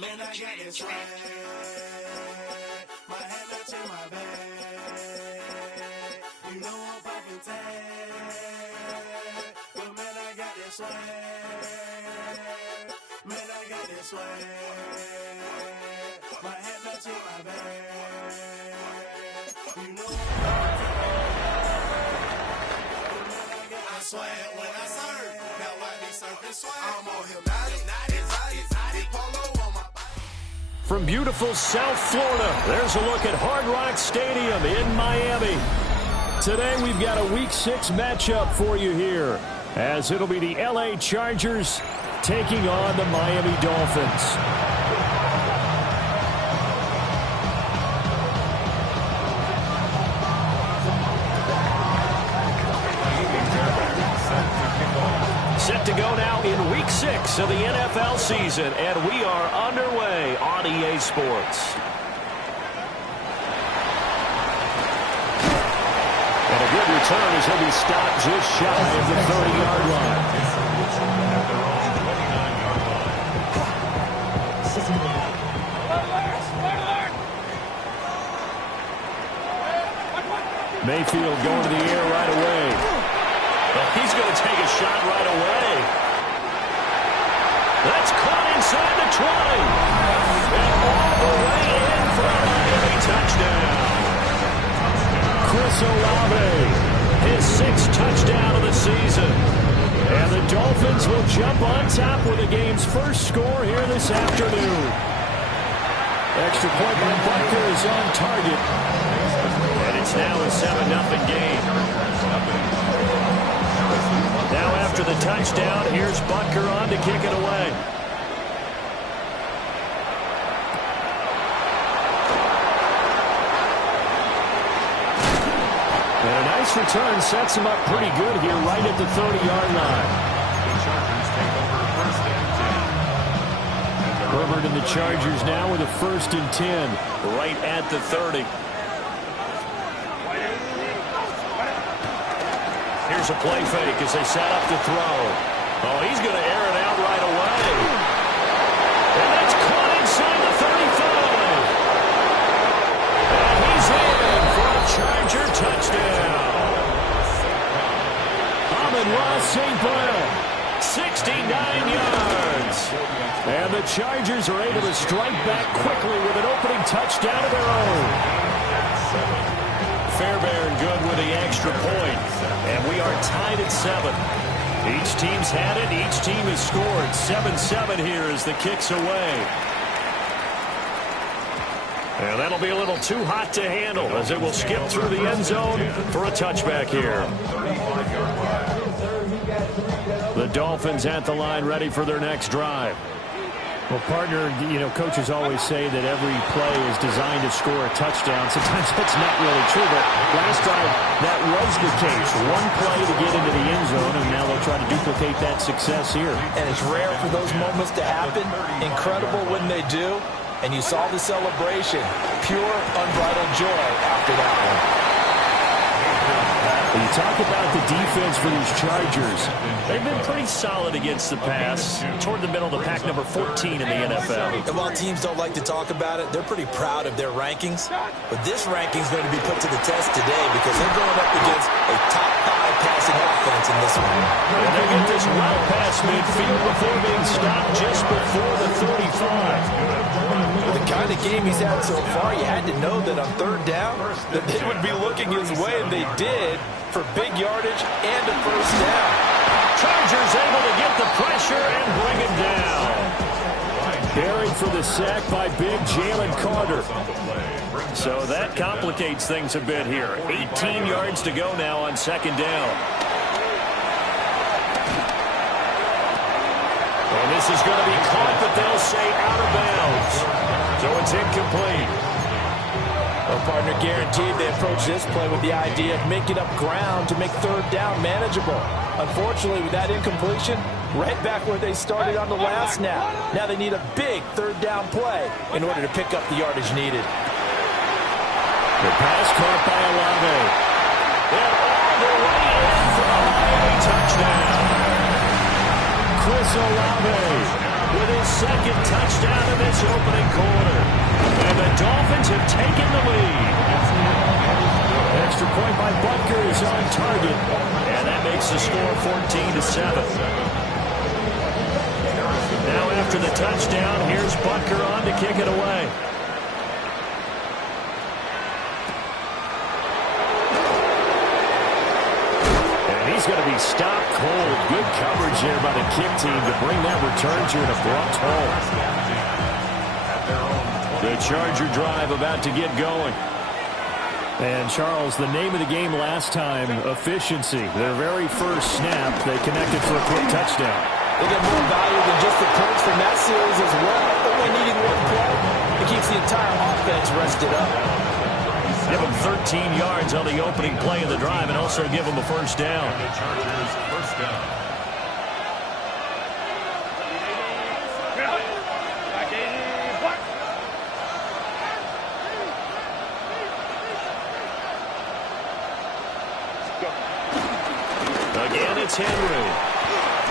Man, I got this swag. My head up to my bag. You know I'm poppin' tag. But man, I got this swag. Man, I got this swag. My head up to my bag. You know I'm poppin' tag. I swag when I serve. Now I be surfing swag. I'm on hypnotic. From beautiful South Florida, there's a look at Hard Rock Stadium in Miami. Today we've got a Week 6 matchup for you here, as it'll be the LA Chargers taking on the Miami Dolphins. Set to go now in Week 6 of the NFL season, and we are underway on EA Sports. And a good return as he'll be stopped just shy of the 30-yard line. Mayfield going to the air right away. Well, he's going to take a shot right away. That's caught inside the 20. And all the way in for a Miami touchdown. Chris Olave, his 6th touchdown of the season. And the Dolphins will jump on top with the game's first score here this afternoon. Extra point by Butker is on target. And it's now a 7-0 game. Now after the touchdown, here's Butker on to kick it away. And a nice return sets him up pretty good here right at the 30-yard line. Herbert and the Chargers now with a 1st and 10 right at the 30. Here's a play fake as they set up to throw. Oh, he's going to air it out right away. And that's caught inside the 35. And he's in for a Charger touchdown. Amon-Ra St. Brown, 69 yards. And the Chargers are able to strike back quickly with an opening touchdown of their own. Fairbairn good with the extra point. And we are tied at 7. Each team's had it. Each team has scored. 7-7 here as the kick's away. And that'll be a little too hot to handle as it will skip through the end zone for a touchback here. The Dolphins at the line ready for their next drive. Well, partner, you know, coaches always say that every play is designed to score a touchdown. Sometimes that's not really true, but last time that was the case. One play to get into the end zone, and now they'll try to duplicate that success here. And it's rare for those moments to happen. Incredible when they do. And you saw the celebration. Pure, unbridled joy after that one. You talk about the defense for these Chargers. They've been pretty solid against the pass. Toward the middle of the pack, number 14 in the NFL. And while teams don't like to talk about it, they're pretty proud of their rankings. But this ranking is going to be put to the test today because they're going up against a top 5 passing offense in this one. And they get this route past midfield before being stopped just before the 35. With the kind of game he's had so far, you had to know that on 3rd down that they would be looking his way, and they did, for big yardage and a 1st down. Chargers able to get the pressure and bring him down. Buried for the sack by big Jalen Carter. So that complicates things a bit here. 18 yards to go now on 2nd down. And this is going to be caught, but they'll say out of bounds. So it's incomplete. Well, partner, guaranteed they approach this play with the idea of making up ground to make 3rd down manageable. Unfortunately, with that incompletion, right back where they started on the last snap. Now they need a big 3rd down play in order to pick up the yardage needed. The pass caught by Olave. And all the way in for a Miami touchdown. Chris Olave with his second touchdown of this opening quarter. And the Dolphins have taken the lead. Extra point by Butker is on target. And that makes the score 14-7. Now after the touchdown, here's Butker on to kick it away. He's going to be stopped cold. Good coverage there by the kick team to bring that return to an abrupt halt. The Charger drive about to get going. And, Charles, the name of the game last time, efficiency. Their very first snap, they connected for a quick touchdown. They get more value than just the points from that series as well. Only needing one play, it keeps the entire offense rested up. Give them 13 yards on the opening play of the drive and also give them a first down. Again, it's Henry.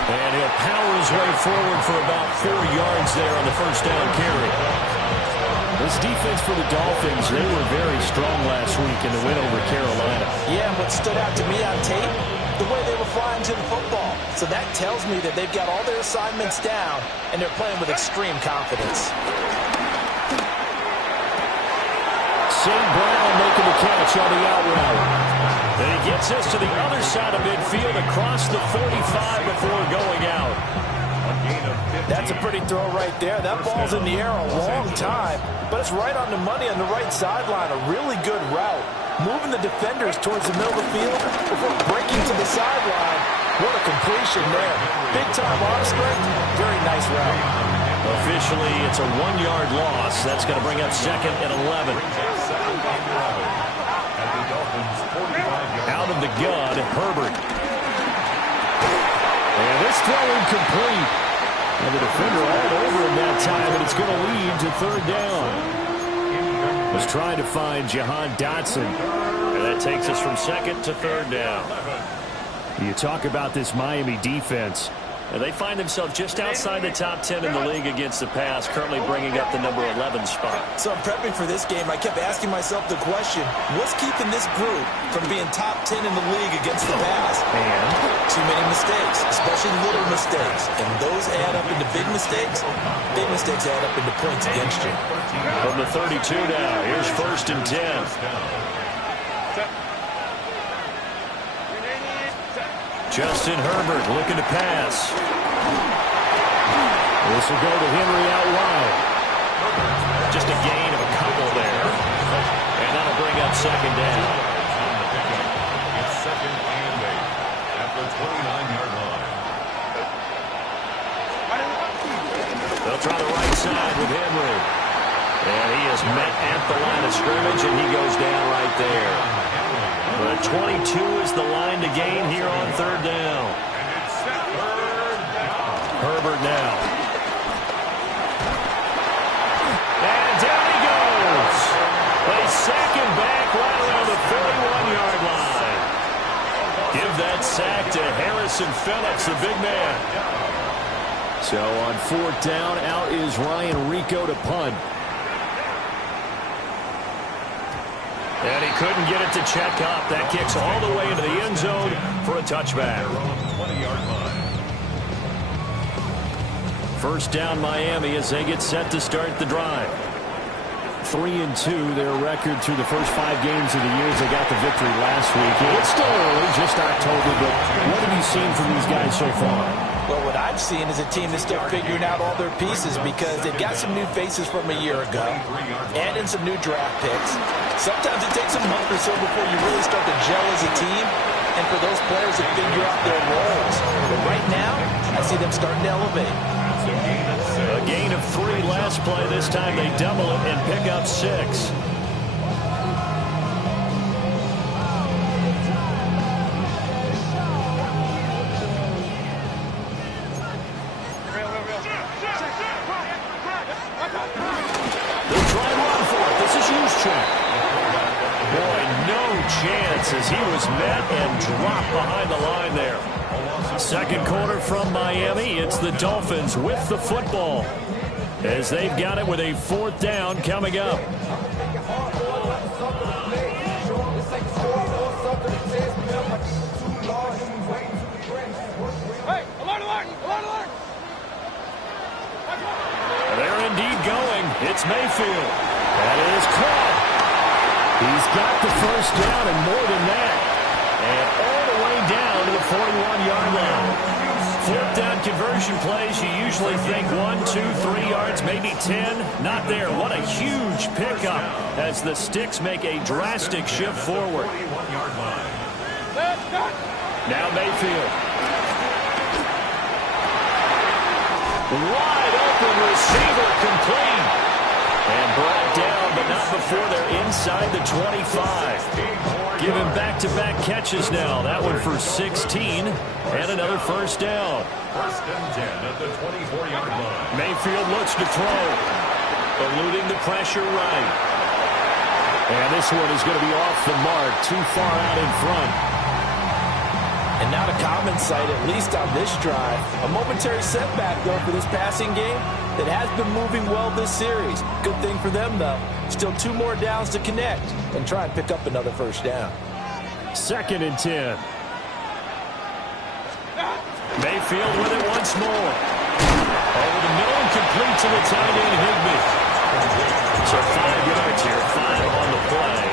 And he'll power his way forward for about 4 yards there on the first down carry. This defense for the Dolphins, they were very strong last week in the win over Carolina. Yeah, and what stood out to me on tape, the way they were flying to the football. So that tells me that they've got all their assignments down, and they're playing with extreme confidence. St. Brown making the catch on the out route. And he gets us to the other side of midfield across the 45 before going out. That's a pretty throw right there. That ball's in the air a long time, but it's right on the money on the right sideline. A really good route. Moving the defenders towards the middle of the field before breaking to the sideline. What a completion there. Big-time arm strength. Very nice route. Officially, it's a 1-yard loss. That's going to bring up second and 11. Out of the gun, Herbert. And this throw incomplete. And the defender all over him that time, and it's going to lead to third down. Was trying to find Jahan Dotson. And that takes us from second to third down. You talk about this Miami defense. And they find themselves just outside the top 10 in the league against the pass, currently bringing up the number 11 spot. So I'm prepping for this game. I kept asking myself the question, what's keeping this group from being top 10 in the league against the pass? And too many mistakes, especially little mistakes. And those add up into big mistakes. Big mistakes add up into points against you. From the 32 now, here's first and 10. Justin Herbert looking to pass. This will go to Henry out wide. Just a gain of a couple there. And that'll bring up second down. It's second and 8 at the 29-yard line. They'll try the right side with Henry. And he is met at the line of scrimmage, and he goes down right there. But 22 is the line to gain here on third down. Herbert now. And down he goes. They sack him back right around the 31-yard line. Give that sack to Harrison Phillips, the big man. So on fourth down, out is Ryan Rico to punt. And he couldn't get it to check up. That kicks all the way into the end zone for a touchback. First down Miami as they get set to start the drive. 3-2, their record through the first 5 games of the year. They got the victory last week. It's still early, just October, but what have you seen from these guys so far? Well, what I've seen is a team that's still figuring out all their pieces because they've got some new faces from a year ago and in some new draft picks. Sometimes it takes a month or so before you really start to gel as a team and for those players to figure out their roles. But right now, I see them starting to elevate. A gain of 3 last play. This time they double it and pick up 6. Boy, no chance as he was met and dropped behind the line there. Second quarter from Miami. It's the Dolphins with the football as they've got it with a 4th down coming up. They're indeed going. It's Mayfield. That is caught. He's got the first down and more than that. And all the way down to the 41-yard line. 4th down conversion plays, you usually think 1, 2, 3 yards, maybe 10. Not there. What a huge pickup as the Sticks make a drastic shift forward. Now Mayfield. Wide open receiver complete. And brought down, but not before they're inside the 25. Giving back-to-back catches now. That one for 16. And another first down. 1st and 10 at the 24-yard line. Mayfield looks to throw. Eluding the pressure right. And this one is going to be off the mark. Too far out in front. And not a common sight, at least on this drive. A momentary setback, though, for this passing game that has been moving well this series. Good thing for them, though. Still 2 more downs to connect and try and pick up another first down. 2nd and 10. Mayfield with it once more. Over the middle and complete to the tight end, Higbee. So 5 yards here, 5 on the play.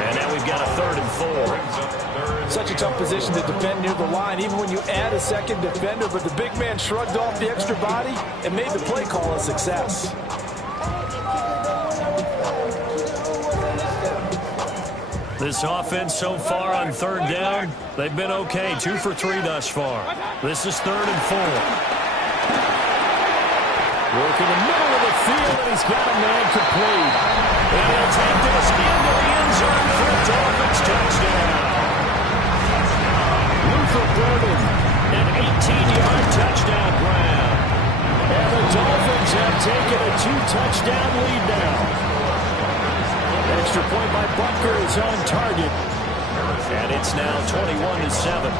And now we've got a 3rd and 4. Such a tough position to defend near the line, even when you add a second defender, but the big man shrugged off the extra body and made the play call a success. This offense so far on 3rd down, they've been okay. 2 for 3 thus far. This is 3rd and 4. Work in the middle of the field, and he's got a man complete. And he'll take this into the end zone for a Dolphins touchdown. Luther Burden, an 18-yard touchdown grab. And the Dolphins have taken a 2-touchdown lead now. Extra point by Butker is on target. And it's now 21-7.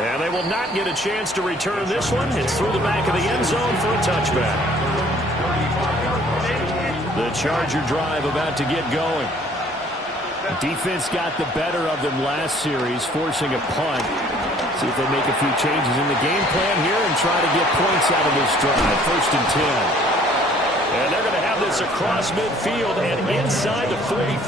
And they will not get a chance to return this one. It's through the back of the end zone for a touchback. The Charger drive about to get going. Defense got the better of them last series, forcing a punt. See if they make a few changes in the game plan here and try to get points out of this drive. 1st and 10. And they're going to have this across midfield and inside the 45.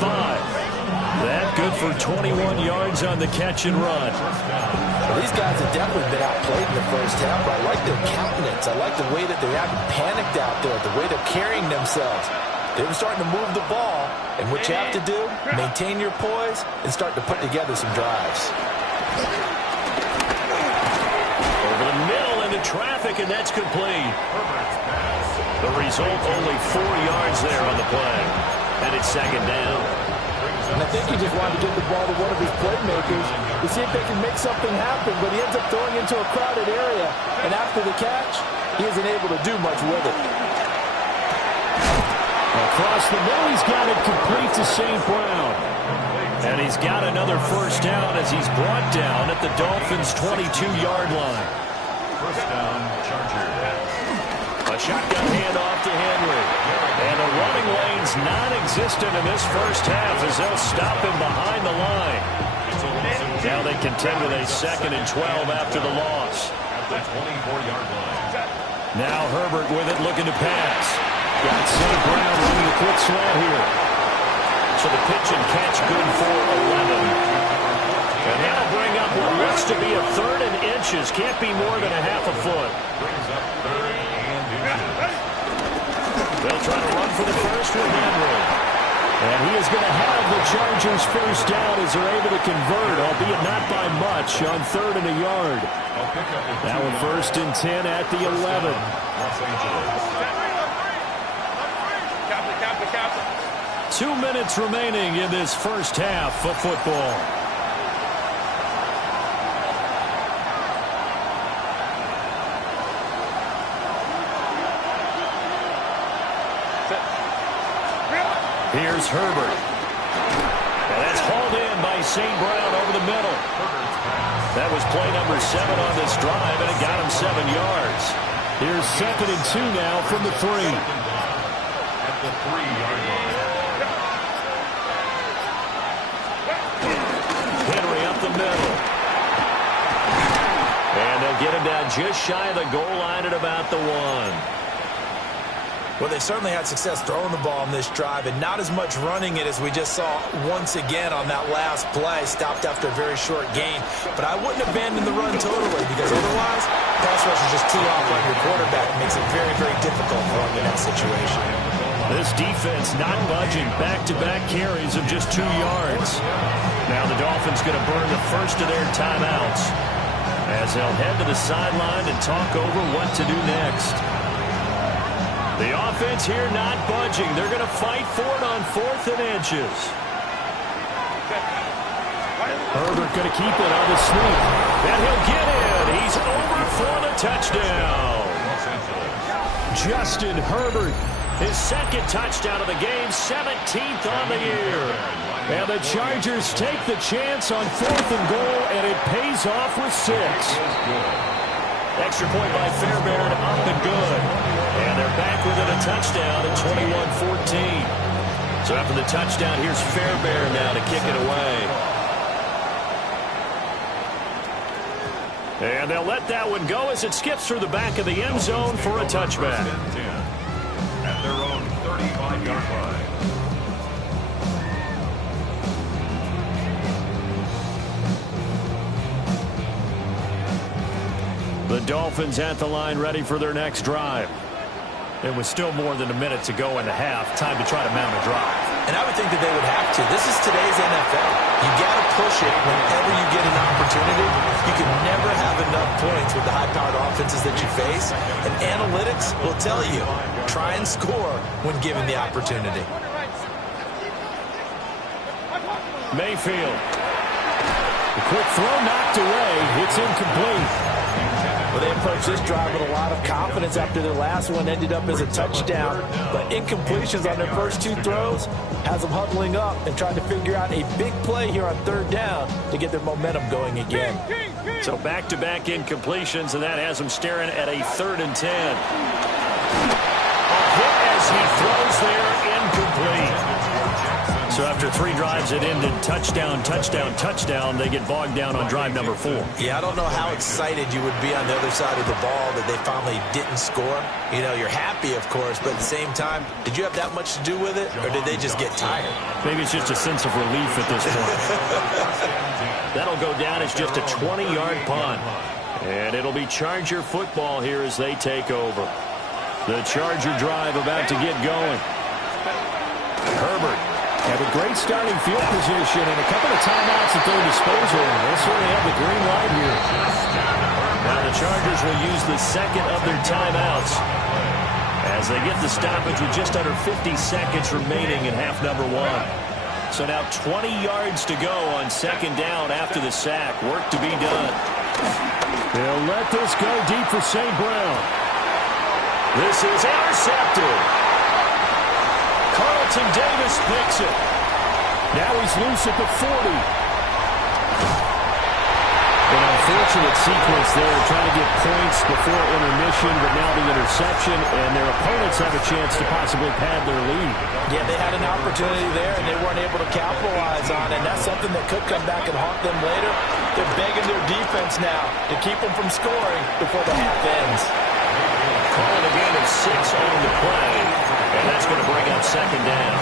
That good for 21 yards on the catch and run. Well, these guys have definitely been outplayed in the first half, but I like their countenance. I like the way that they haven't panicked out there, the way they're carrying themselves. They're starting to move the ball, and what you have to do, maintain your poise and start to put together some drives. Over the middle into traffic, and that's complete. The result, only 4 yards there on the play. And it's 2nd down. And I think he just wanted to get the ball to one of his playmakers to see if they can make something happen, but he ends up throwing into a crowded area. And after the catch, he isn't able to do much with it. Across the middle, he's got it complete to St. Brown. And he's got another first down as he's brought down at the Dolphins' 22-yard line. 1st down, Charger. A shotgun handoff to Henry. And the running lane's non-existent in this first half as they'll stop him behind the line. Now they contend with a 2nd and 12 after the loss. At the 24-yard line. Now Herbert with it, looking to pass. Got St. Brown running a quick slant here. So the pitch and catch good for 11. And that'll bring up what looks to be a 3rd and inches. Can't be more than a half a foot. Brings up 3rd and inches. They'll try to run for the first with Henry. And he is going to have the Chargers first down as they're able to convert, albeit not by much, on 3rd and a yard. Now a 1st and 10 at the 11. Los Angeles. 2 minutes remaining in this first half of football. Here's Herbert. And That's hauled in by St. Brown over the middle. That was play number 7 on this drive, and it got him 7 yards. Here's 2nd and 2 now from the 3. At the 3-yard line. Henry up the middle. And they'll get him down just shy of the goal line at about the 1. Well, they certainly had success throwing the ball on this drive, and not as much running it as we just saw once again on that last play. Stopped after a very short gain. But I wouldn't abandon the run totally, because otherwise, pass rush is just too off on your quarterback. It makes it very, very difficult for him in that situation. This defense not budging. Back-to-back carries of just 2 yards. Now the Dolphins going to burn the first of their timeouts as they'll head to the sideline and talk over what to do next. The offense here not budging. They're going to fight for it on 4th and inches. Herbert going to keep it on the sneak. And he'll get in. He's over for the touchdown. Justin Herbert, his 2nd touchdown of the game, 17th on the year. And the Chargers take the chance on 4th and goal, and it pays off with 6. Extra point by Fairbairn, up and good. And they're back within a touchdown at 21-14. So after the touchdown, here's Fairbairn now to kick it away. And they'll let that one go as it skips through the back of the end zone for a touchback. At their own 35-yard line. The Dolphins at the line ready for their next drive. It was still more than a minute to go in the half. Time to try to mount a drive. And I would think that they would have to. This is today's NFL. You got to push it whenever you get an opportunity. You can never have enough points with the high-powered offenses that you face. And analytics will tell you, try and score when given the opportunity. Mayfield. The quick throw knocked away. It's incomplete. Well, they approached this drive with a lot of confidence after their last one ended up as a touchdown. But incompletions on their first 2 throws has them huddling up and trying to figure out a big play here on 3rd down to get their momentum going again. So back-to-back incompletions, and that has them staring at a 3rd and 10. A hit as he throws there, incomplete. So after 3 drives that ended touchdown, touchdown, touchdown, they get bogged down on drive number 4. Yeah, I don't know how excited you would be on the other side of the ball that they finally didn't score. You know, you're happy, of course, but at the same time, did you have that much to do with it, or did they just get tired? Maybe it's just a sense of relief at this point. That'll go down as just a 20-yard punt. And it'll be Charger football here as they take over. The Charger drive about to get going. Herbert. Have a great starting field position and a couple of timeouts at their disposal. They'll certainly have the green light here. Now the Chargers will use the 2nd of their timeouts as they get the stoppage with just under 50 seconds remaining in half number 1. So now 20 yards to go on 2nd down after the sack. Work to be done. They'll let this go deep for St. Brown. This is intercepted. Carlton Davis picks it. Now he's loose at the 40. An unfortunate sequence there, trying to get points before intermission, but now the interception, and their opponents have a chance to possibly pad their lead. Yeah, they had an opportunity there, and they weren't able to capitalize on it, and that's something that could come back and haunt them later. They're begging their defense now to keep them from scoring before the half ends. Calling a gain of 6 on the play, and that's going to bring up 2nd down.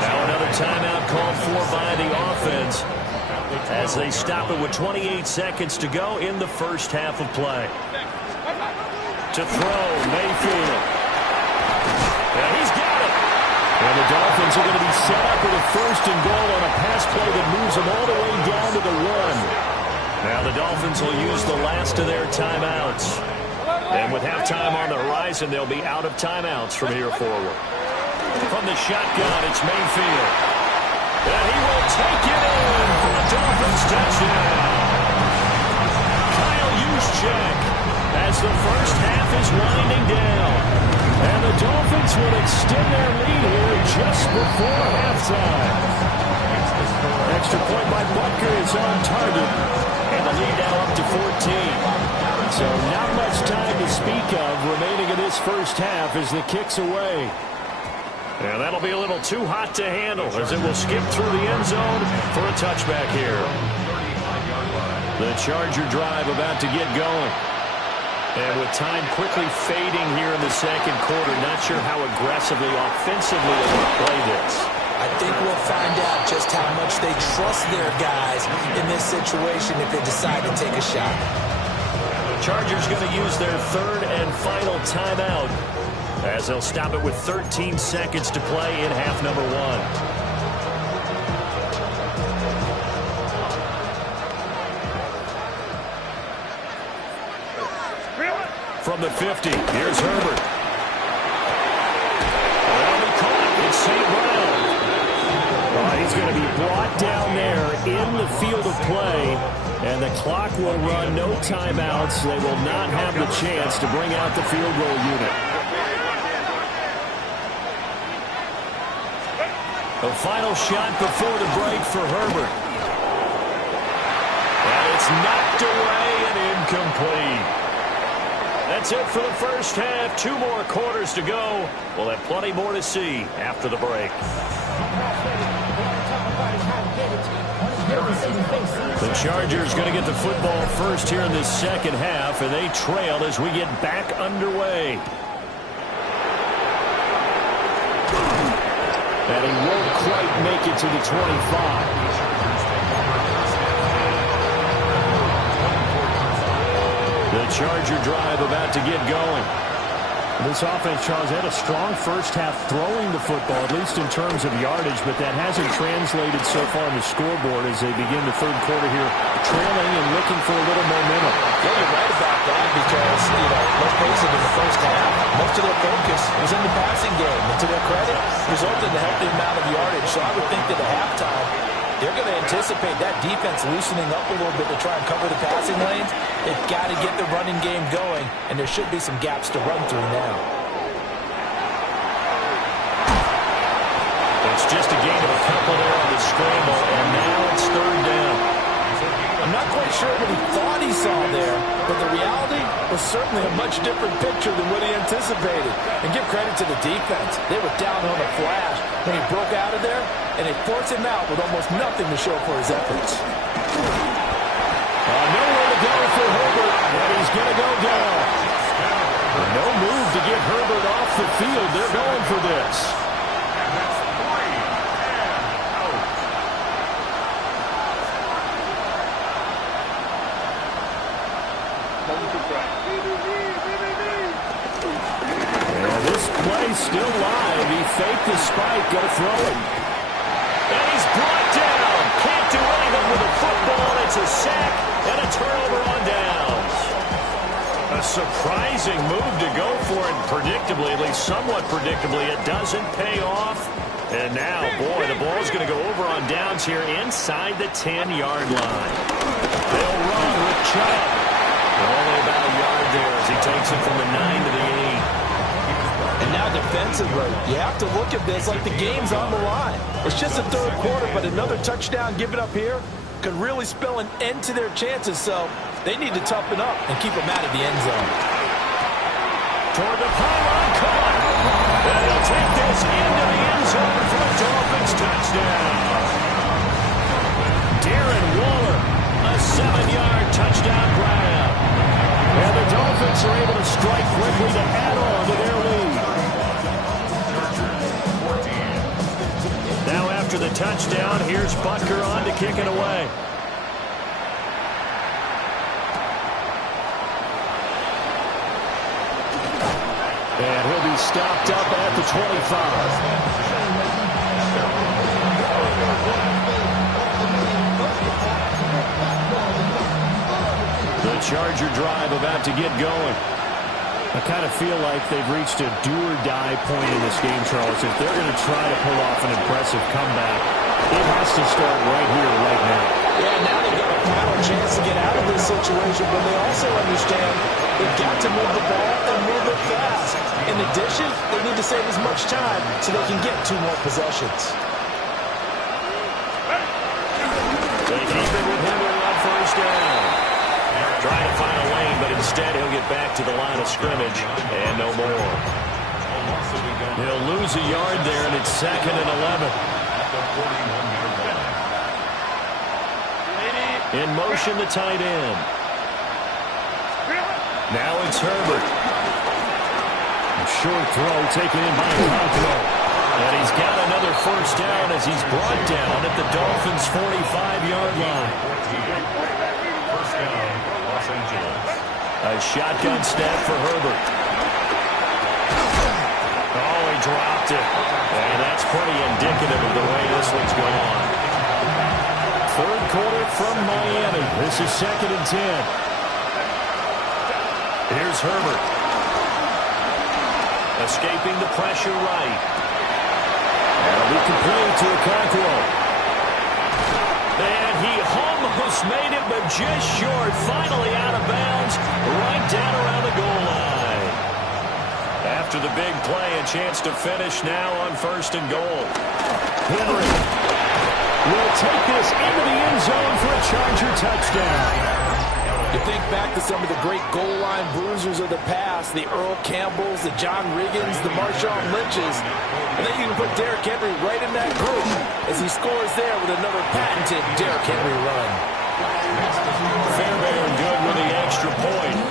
Now another timeout called for by the offense as they stop it with 28 seconds to go in the first half of play. To throw, Mayfield. And he's got it. And the Dolphins are going to be set up with a 1st and goal on a pass play that moves them all the way down to the 1. Now the Dolphins will use the last of their timeouts. And with halftime on the horizon, they'll be out of timeouts from here forward. From the shotgun, it's Mayfield. And he will take it in for a Dolphins touchdown. Kyle Juszczyk as the first half is winding down. And the Dolphins will extend their lead here just before halftime. extra point by Butker is on target. And the lead now up to 14. So not much time to speak of remaining in this first half as the kick's away. And that'll be a little too hot to handle as it will skip through the end zone for a touchback here. The Charger drive about to get going. And with time quickly fading here in the second quarter, not sure how aggressively, offensively they will play this. I think we'll find out just how much they trust their guys in this situation if they decide to take a shot. Chargers going to use their third and final timeout as they'll stop it with 13 seconds to play in half number one. From the 50, here's Herbert. Well, he caught. It's St. Brown. He's going to be brought down there in the field of play, and the clock will run. No timeouts. They will not have the chance to bring out the field goal unit. The final shot before the break for Herbert. And it's knocked away and incomplete. That's it for the first half. 2 more quarters to go. We'll have plenty more to see after the break. The Chargers going to get the football first here in this second half, and they trail as we get back underway. And he won't quite make it to the 25. The Charger drive about to get going. This offense, Charles, had a strong first half throwing the football, at least in terms of yardage, but that hasn't translated so far on the scoreboard as they begin the third quarter here, trailing and looking for a little momentum. Yeah, you're right about that because, let's face it, in the first half, most of their focus was in the passing game. And to their credit, resulted in a healthy amount of yardage. So I would think that at halftime, they're going to anticipate that defense loosening up a little bit to try and cover the passing lanes. They've got to get the running game going, and there should be some gaps to run through now. It's just a gain of a couple there on the scramble, and now it's third down. I'm not quite sure what he thought he saw there, but the reality was certainly a much different picture than what he anticipated. And give credit to the defense. They were down on a flash when he broke out of there, and they forced him out with almost nothing to show for his efforts. Nowhere to go for Herbert, and he's going to go down. No move to get Herbert off the field. They're going for this. And this play still live. He faked the spike, go throw it. And he's brought down. Can't do anything with the football. It's a sack and a turnover on downs. A surprising move to go for it. Predictably, at least somewhat predictably, it doesn't pay off. And now, boy, the ball's going to go over on downs here inside the 10-yard line. They'll run with Chubb. Only about a yard there as he takes it from the 9 to the 8. And now defensively, you have to look at this like the game's on the line. It's just the third quarter, but another touchdown given up here could really spell an end to their chances, so they need to toughen up and keep them out of the end zone. Toward the pylon, caught. And he'll take this into the end zone for a Dolphins touchdown. Darren Waller, a 7-yard touchdown grab. And the Dolphins are able to strike quickly to add on to their lead. Now after the touchdown, here's Butker on to kick it away. And he'll be stopped up at the 25. The Charger drive about to get going. I kind of feel like they've reached a do-or-die point in this game, Charles. If they're going to try to pull off an impressive comeback, it has to start right here, right now. Yeah, now they've got a final chance to get out of this situation, but they also understand they've got to move the ball and move it fast. In addition, they need to save as much time so they can get 2 more possessions. first down. Trying to find a lane, but instead he'll get back to the line of scrimmage and no more. He'll lose a yard there, and it's 2nd and 11. In motion, the tight end. Now it's Herbert. A short throw taken in by Control. And he's got another first down as he's brought down at the Dolphins' 45-yard line. First down, Los Angeles. A shotgun snap for Herbert. Oh, he dropped it. And that's pretty indicative of the way this one's gone. Third quarter from Miami. This is 2nd and 10. Here's Herbert. Escaping the pressure right. That'll be complete to Okonkwo. And he almost made it, but just short. Finally out of bounds, right down around the goal line. After the big play, a chance to finish now on 1st and goal. Henry will take this into the end zone for a Charger touchdown. You think back to some of the great goal line bruisers of the past, the Earl Campbells, the John Riggins, the Marshawn Lynches. And then you can put Derrick Henry right in that group as he scores there with another patented Derrick Henry run. Fairbairn good with the extra point.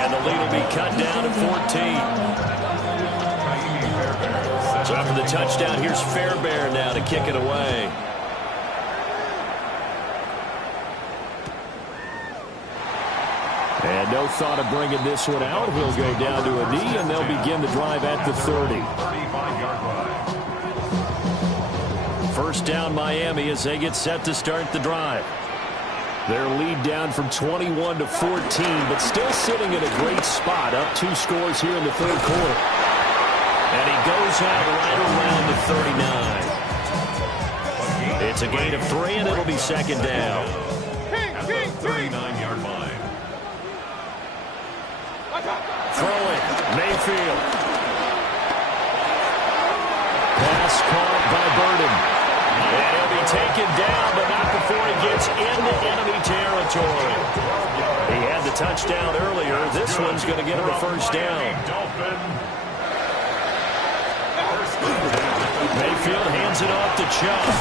And the lead will be cut down at 14. So after the touchdown, here's Fairbairn now to kick it away. And no thought of bringing this one out. He'll go down to a knee, and they'll begin the drive at the 30. 35-yard line. First down Miami as they get set to start the drive. Their lead down from 21 to 14, but still sitting in a great spot. Up 2 scores here in the third quarter. And he goes out right around the 39. It's a gain of 3, and it'll be 2nd down. At the 39-yard line. Throwing, Mayfield. Pass caught by Burden. And he'll be taken down, but not before he gets into enemy territory. He had the touchdown earlier. This one's going to get him a first down. Mayfield hands it off to Chubb.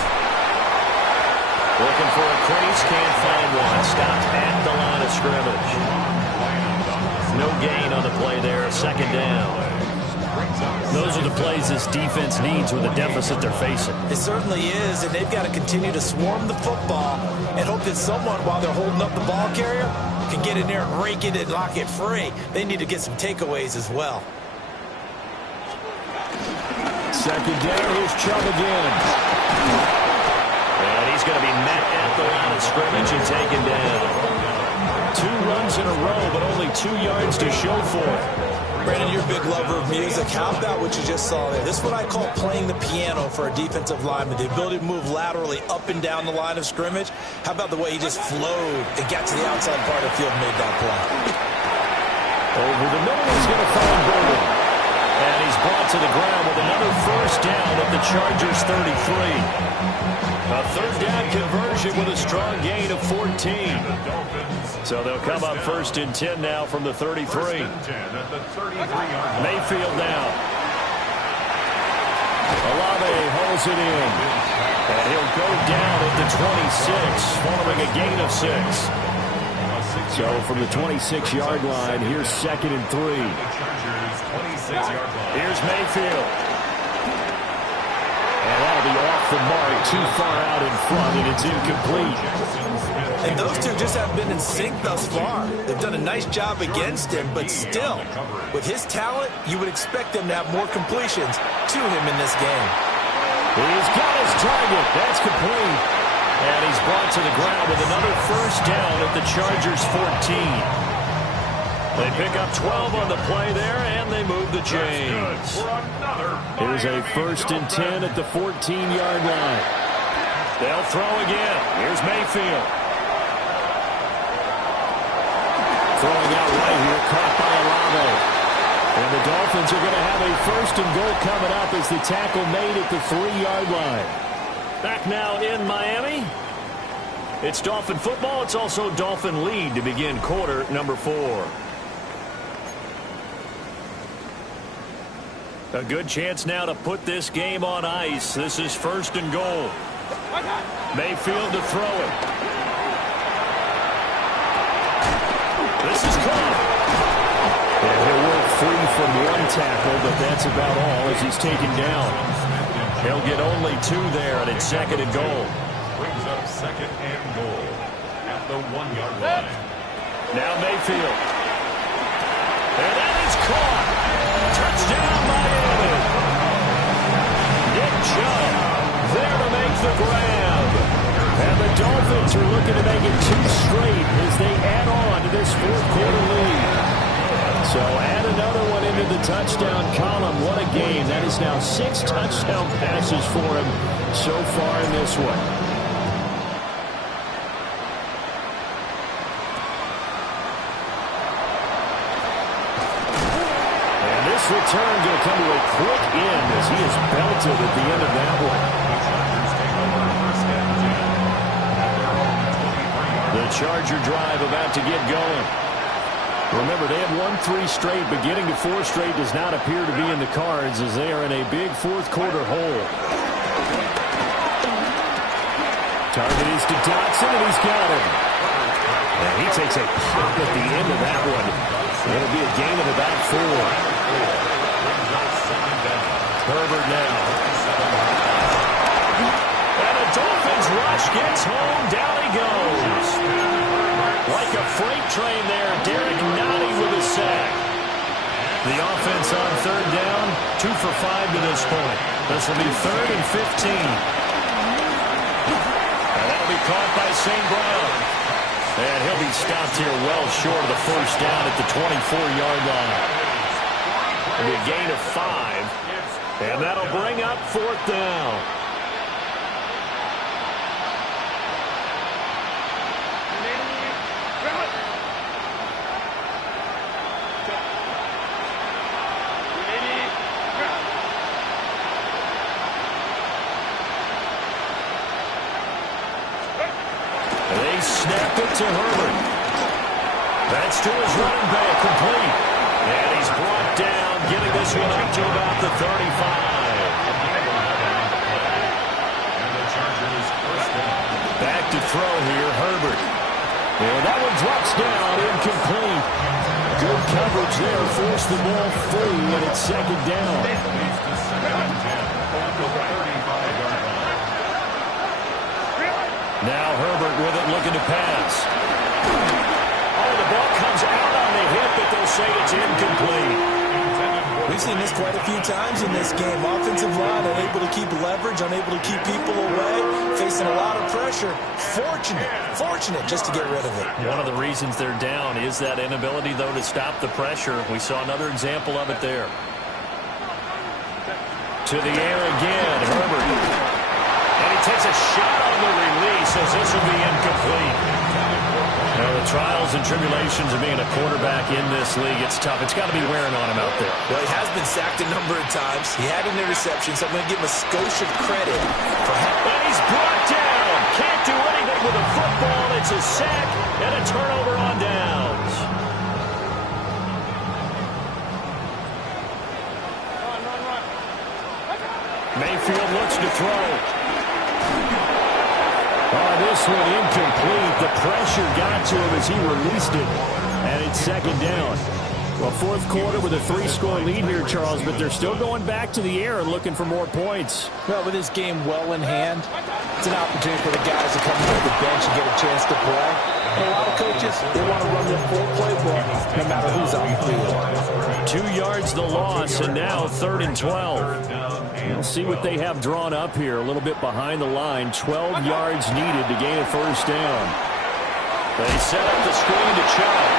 Looking for a crease, can't find one. Stopped at the line of scrimmage. No gain on the play there, 2nd down. Those are the plays this defense needs with the deficit they're facing. It certainly is, and they've got to continue to swarm the football and hope that someone, while they're holding up the ball carrier, can get in there and rake it and lock it free. They need to get some takeaways as well. 2nd down, here's Chubb again. And he's going to be met at the line of scrimmage and taken down. 2 runs in a row, but only 2 yards to show for it. Brandon, you're a big lover of music. How about what you just saw there? This is what I call playing the piano for a defensive lineman. The ability to move laterally up and down the line of scrimmage. How about the way he just flowed and got to the outside part of the field and made that play? Over the middle, he's going to find Burden. And he's brought to the ground with another first down at the Chargers' 33. A 3rd down conversion with a strong gain of 14. So they'll come up 1st and 10 now from the 33. Mayfield now. Olave holds it in. And he'll go down at the 26, following a gain of 6. So from the 26-yard line, here's 2nd and 3. Here's Mayfield. And that'll be off the mark, too far out in front, and it's incomplete. And those two just haven't been in sync thus far. They've done a nice job against him, but still, with his talent, you would expect them to have more completions to him in this game. He's got his target. That's complete. And he's brought to the ground with another first down at the Chargers' 14. They pick up 12 on the play there, and they move the chains. Here's a 1st and 10 at the 14-yard line. They'll throw again. Here's Mayfield. Throwing out right here, caught by Olave. And the Dolphins are going to have a 1st and goal coming up as the tackle made at the 3-yard line. Back now in Miami. It's Dolphin football. It's also Dolphin lead to begin quarter number 4. A good chance now to put this game on ice. This is 1st and goal. Mayfield to throw it. This is caught. And he'll work free from one tackle, but that's about all as he's taken down. He'll get only 2 there, and it's 2nd and goal. Brings up 2nd and goal at the 1-yard line. Now Mayfield. And that is caught. Touchdown, Miami. Nick Chubb there to make the grab. And the Dolphins are looking to make it 2 straight as they add on to this 4th quarter lead. So add another one into the touchdown column. What a game. That is now 6 touchdown passes for him so far in this one. And this return going to come to a quick end as he is belted at the end of that one. The Charger drive about to get going. Remember, they have won 3 straight, but getting to 4 straight does not appear to be in the cards as they are in a big 4th quarter hole. Target is to Dotson, and he's got him. And he takes a pop at the end of that one. It'll be a gain of about 4. Herbert now. And the Dolphins rush gets home. Down he goes. Like a freight train there, Derek Nottie with a sack. The offense on 3rd down, 2 for 5 to this point. This will be 3rd and 15. And that'll be caught by St. Brown. And he'll be stopped here well short of the 1st down at the 24-yard line. It'll be a gain of 5. And that'll bring up 4th down. Snap it to Herbert. That's to his running back, complete. And he's brought down, getting this one up to about the 35. Back to throw here, Herbert. And that one drops down, incomplete. Good coverage there, forced the ball free, and it's 2nd down. Now Herbert with it, looking to pass. Oh, the ball comes out on the hit, but they'll say it's incomplete. We've seen this quite a few times in this game. Offensive line unable to keep leverage, unable to keep people away, facing a lot of pressure. Fortunate just to get rid of it. One of the reasons they're down is that inability, though, to stop the pressure. We saw another example of it there. To the air again, Herbert. And he takes a shot on the release as this will be incomplete. Now, the trials and tribulations of being a quarterback in this league, it's tough. It's got to be wearing on him out there. Well, he has been sacked a number of times. He had an interception, so I'm going to give him a skosh of credit for having. And he's brought down. Can't do anything with a football. It's a sack and a turnover on downs. Mayfield looks to throw. Oh, this one incomplete. The pressure got to him as he released it. And it's 2nd down. Well, 4th quarter with a 3-score lead here, Charles, but they're still going back to the air and looking for more points. Well, with this game well in hand, it's an opportunity for the guys to come off the bench and get a chance to play. And a lot of coaches, they want to run their full playbook no matter who's on the field. 2 yards the loss, and now 3rd and 12. We'll see what they have drawn up here. A little bit behind the line. 12 yards needed to gain a 1st down. They set up the screen to Chubb.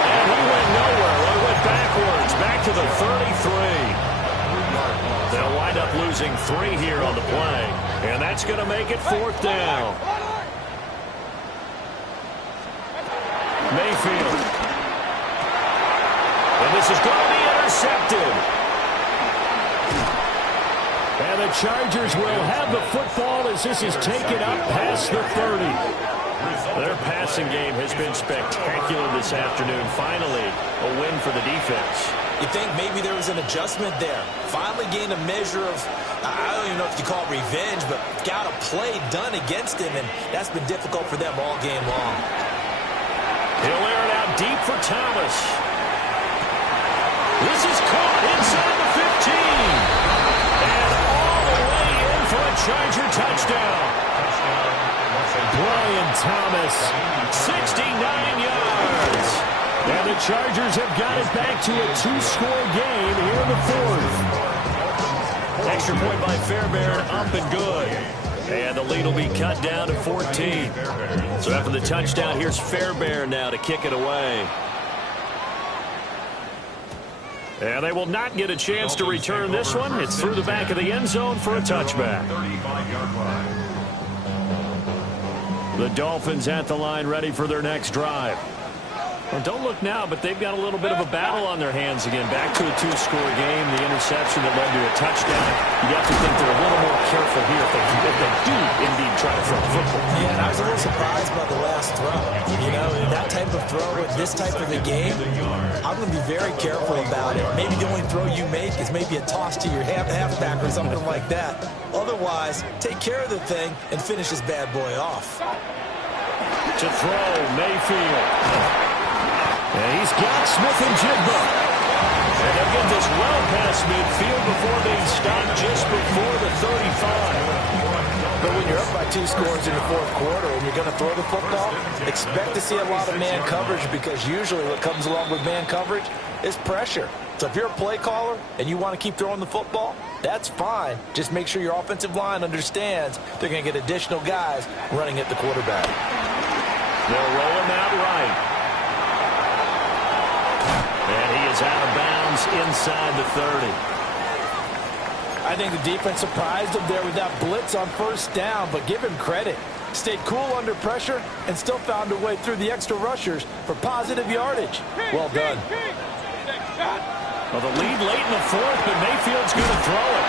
And he went nowhere. He went backwards. Back to the 33. They'll wind up losing 3 here on the play. And that's going to make it 4th down. Mayfield. And this is going to be intercepted. And the Chargers will have the football as this is taken up past the 30. Their passing game has been spectacular this afternoon. Finally, a win for the defense. You think maybe there was an adjustment there. Finally gained a measure of, I don't even know if you call it revenge, but got a play done against him, and that's been difficult for them all game long. He'll air it out deep for Thomas. This is caught inside the 15. And all the way in for a Charger touchdown. Brian Thomas, 69 yards. And the Chargers have got it back to a 2-score game here in the fourth. Extra point by Fairbairn, up and good. And the lead will be cut down to 14. So after the touchdown, here's Fairbairn now to kick it away. And they will not get a chance to return this one. It's through the back of the end zone for a touchback. The Dolphins at the line, ready for their next drive. Well, don't look now, but they've got a little bit of a battle on their hands again. Back to a 2-score game, the interception that led to a touchdown. You'd have to think they're a little more careful here if they do indeed try to throw the football. Yeah, and I was a little surprised by the last throw. You know, that type of throw in this type of a game, I'm going to be very careful about it. Maybe the only throw you make is maybe a toss to your halfback or something like that. Otherwise, take care of the thing and finish this bad boy off. To throw, Mayfield. And he's got Smith and Jigba. And they'll get this well past midfield before being stopped just before the 35. But when you're up by 2 scores in the fourth quarter and you're going to throw the football, expect to see a lot of man coverage, because usually what comes along with man coverage is pressure. So if you're a play caller and you want to keep throwing the football, that's fine. Just make sure your offensive line understands they're going to get additional guys running at the quarterback. They'll roll him out right. And he is out of bounds inside the 30. I think the defense surprised him there with that blitz on first down, but give him credit. Stayed cool under pressure and still found a way through the extra rushers for positive yardage. Well done. Well, the lead late in the fourth, but Mayfield's going to throw it.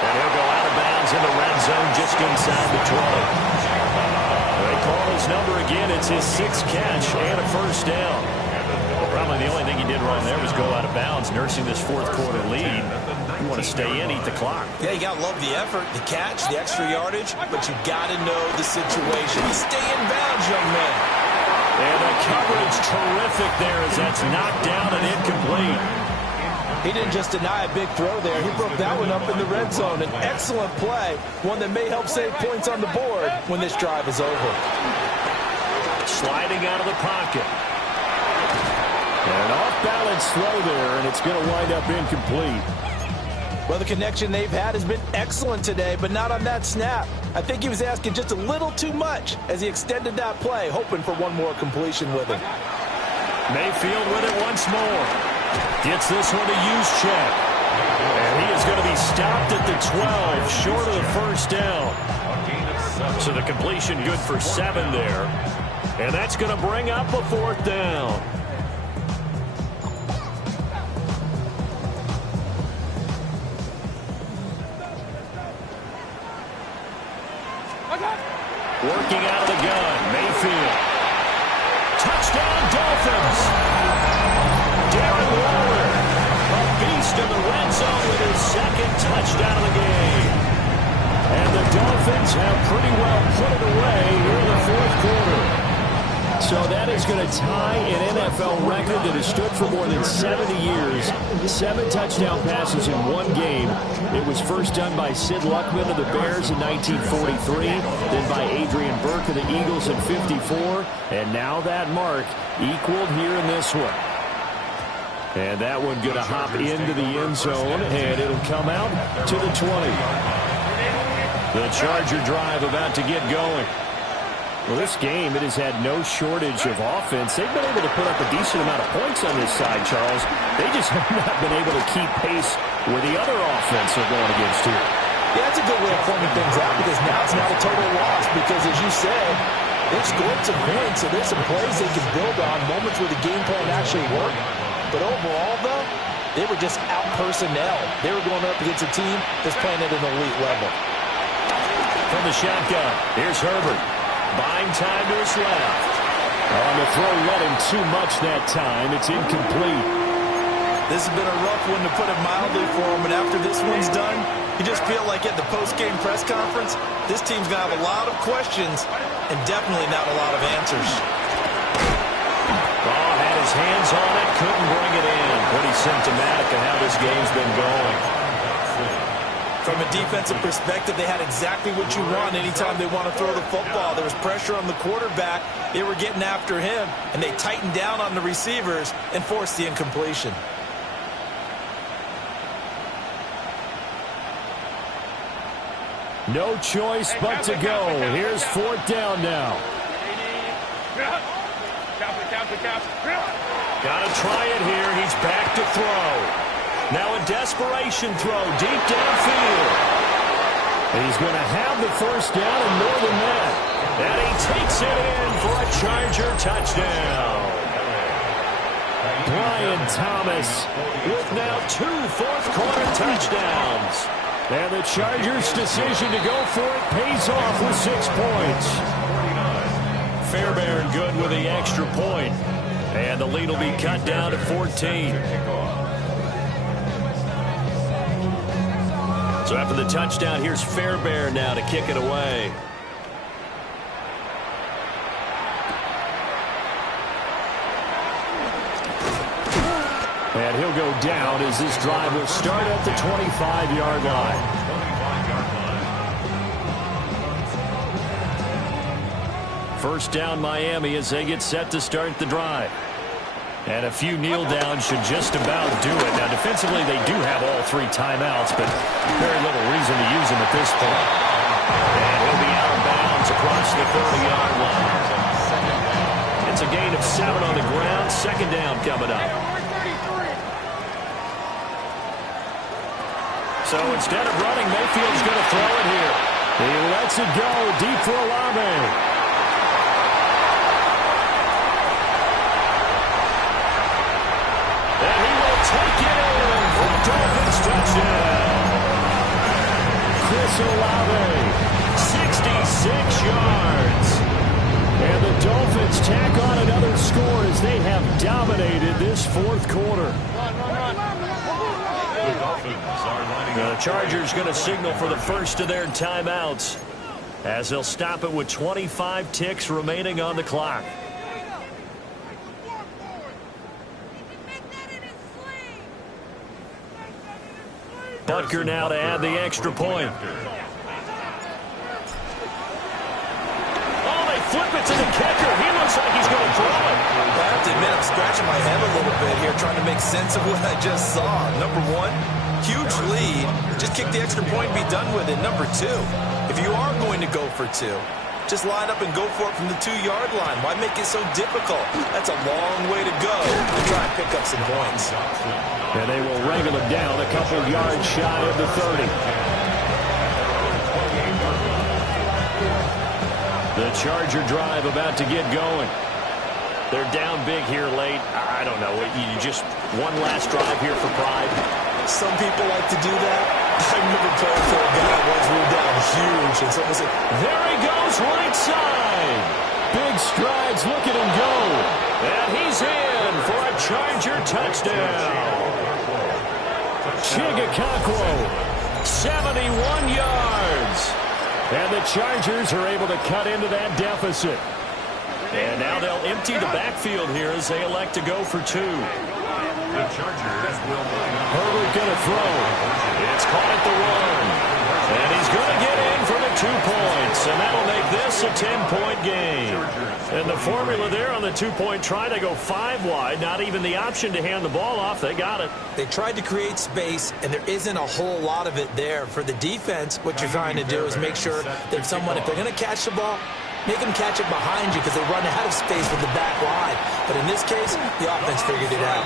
And he'll go out of bounds in the red zone just inside the 20. They call his number again. It's his 6th catch and a first down. Probably the only thing he did wrong there was go out of bounds, nursing this fourth quarter lead. You want to stay in, eat the clock. Yeah, you got to love the effort, the catch, the extra yardage, but you got to know the situation. Stay in bounds, young man. And the coverage terrific there as that's knocked down and incomplete. He didn't just deny a big throw there. He broke that one up in the red zone. An excellent play, one that may help save points on the board when this drive is over. Sliding out of the pocket. An off-balance throw there, and it's going to wind up incomplete. Well, the connection they've had has been excellent today, but not on that snap. I think he was asking just a little too much as he extended that play, hoping for one more completion with him. Mayfield with it once more. Gets this one to use check. And he is going to be stopped at the 12, short of the first down. So the completion good for 7 there. And that's going to bring up a 4th down. Working out of the gun, Mayfield. Touchdown, Dolphins. Darren Waller, a beast in the red zone with his 2nd touchdown of the game. And the Dolphins have pretty well put it away here in the fourth quarter. So that is going to tie an NFL record that has stood for more than 70 years. 7 touchdown passes in one game. It was first done by Sid Luckman of the Bears in 1943, then by Adrian Burke of the Eagles in 54, and now that mark equaled here in this one. And that one going to hop into the end zone, and it'll come out to the 20. The Charger drive about to get going. Well, this game, it has had no shortage of offense. They've been able to put up a decent amount of points on this side, Charles. They just have not been able to keep pace with the other offense they're going against here. Yeah, that's a good way of pointing things out, because now it's not a total loss, because as you said, they've scored some points, so there's some plays they can build on, moments where the game plan actually worked. But overall, though, they were just out personnel. They were going up against a team that's playing at an elite level. From the shotgun, here's Herbert. Buying time to his left. On the throw, let him too much that time. It's incomplete. This has been a rough one, to put it mildly, for him. And after this one's done, you just feel like at the post-game press conference, this team's going to have a lot of questions and definitely not a lot of answers. Ball had his hands on it, couldn't bring it in. Pretty symptomatic of how this game's been going. From a defensive perspective, they had exactly what you want anytime they want to throw the football. There was pressure on the quarterback. They were getting after him, and they tightened down on the receivers and forced the incompletion. No choice but to go. Here's 4th down now. Got to try it here. He's back to throw. Now a desperation throw deep downfield. He's going to have the first down and more than that. And he takes it in for a Charger touchdown. Brian Thomas with now 2 fourth-quarter touchdowns. And the Chargers' decision to go for it pays off with 6 points. Fairbairn good with the extra point. And the lead will be cut down to 14. So after the touchdown, here's Fairbairn now to kick it away. And he'll go down as this drive will start at the 25-yard line. First down Miami as they get set to start the drive. And a few kneel downs should just about do it. Now defensively they do have all 3 timeouts, but very little reason to use them at this point. And he'll be out of bounds across the 30-yard line. It's a gain of 7 on the ground. Second down coming up. So instead of running, Mayfield's going to throw it here. He lets it go deep for Olave. And he will take it in for a Dolphins touchdown. Chris Olave, 66 yards. And the Dolphins tack on another score as they have dominated this 4th quarter. The Chargers going to signal for the first of their timeouts as they'll stop it with 25 ticks remaining on the clock. Butker now to add the extra point. Oh, they flip it to the kicker. He looks like he's going to throw it. I have to admit, I'm scratching my head a little bit here trying to make sense of what I just saw. Number 1, huge lead. Just kick the extra point and be done with it. Number 2, if you are going to go for 2, just line up and go for it from the 2-yard line. Why make it so difficult? That's a long way to go to try and pick up some points. And they will wrangle him down a couple of yards shy of the 30. The Charger drive about to get going. They're down big here late. I don't know. You just one last drive here for pride. Some people like to do that. I remember playing for a guy once we were down huge, and someone said, there he goes right side. Big strides, look at him go. And he's in for a Charger touchdown. Chigakakwo, 71 yards. And the Chargers are able to cut into that deficit. And now they'll empty the backfield here as they elect to go for 2. The Chargers will line up. Herbert going to throw. It's caught at the 1. And he's going to get in for the 2 points. And that'll make this a 10-point game. And the formula there on the 2-point try to go 5 wide. Not even the option to hand the ball off. They got it. They tried to create space, and there isn't a whole lot of it there. For the defense, what you're trying to do is make sure that someone, if they're going to catch the ball, make them catch it behind you because they run out of space with the back line. But in this case, the offense figured it out.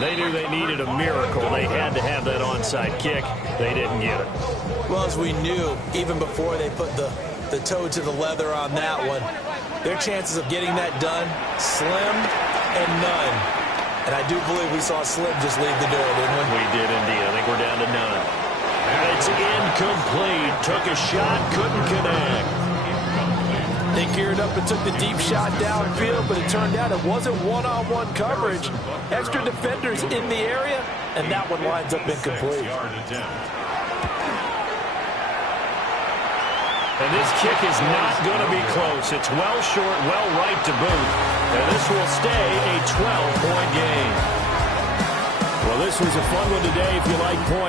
They knew they needed a miracle. They had to have that onside kick. They didn't get it. Well, as we knew, even before they put the toe to the leather on that one, their chances of getting that done, slim and none. And I do believe we saw Slim just leave the door, didn't we? We did indeed. I think we're down to none. And it's incomplete. Took a shot, couldn't connect. They geared up and took the deep shot downfield, but it turned out it wasn't one-on-one coverage. Extra defenders in the area, and that one lines up incomplete. And this kick is not going to be close. It's well short, well right to boot. And this will stay a 12-point game. Well, this was a fun one today if you like points.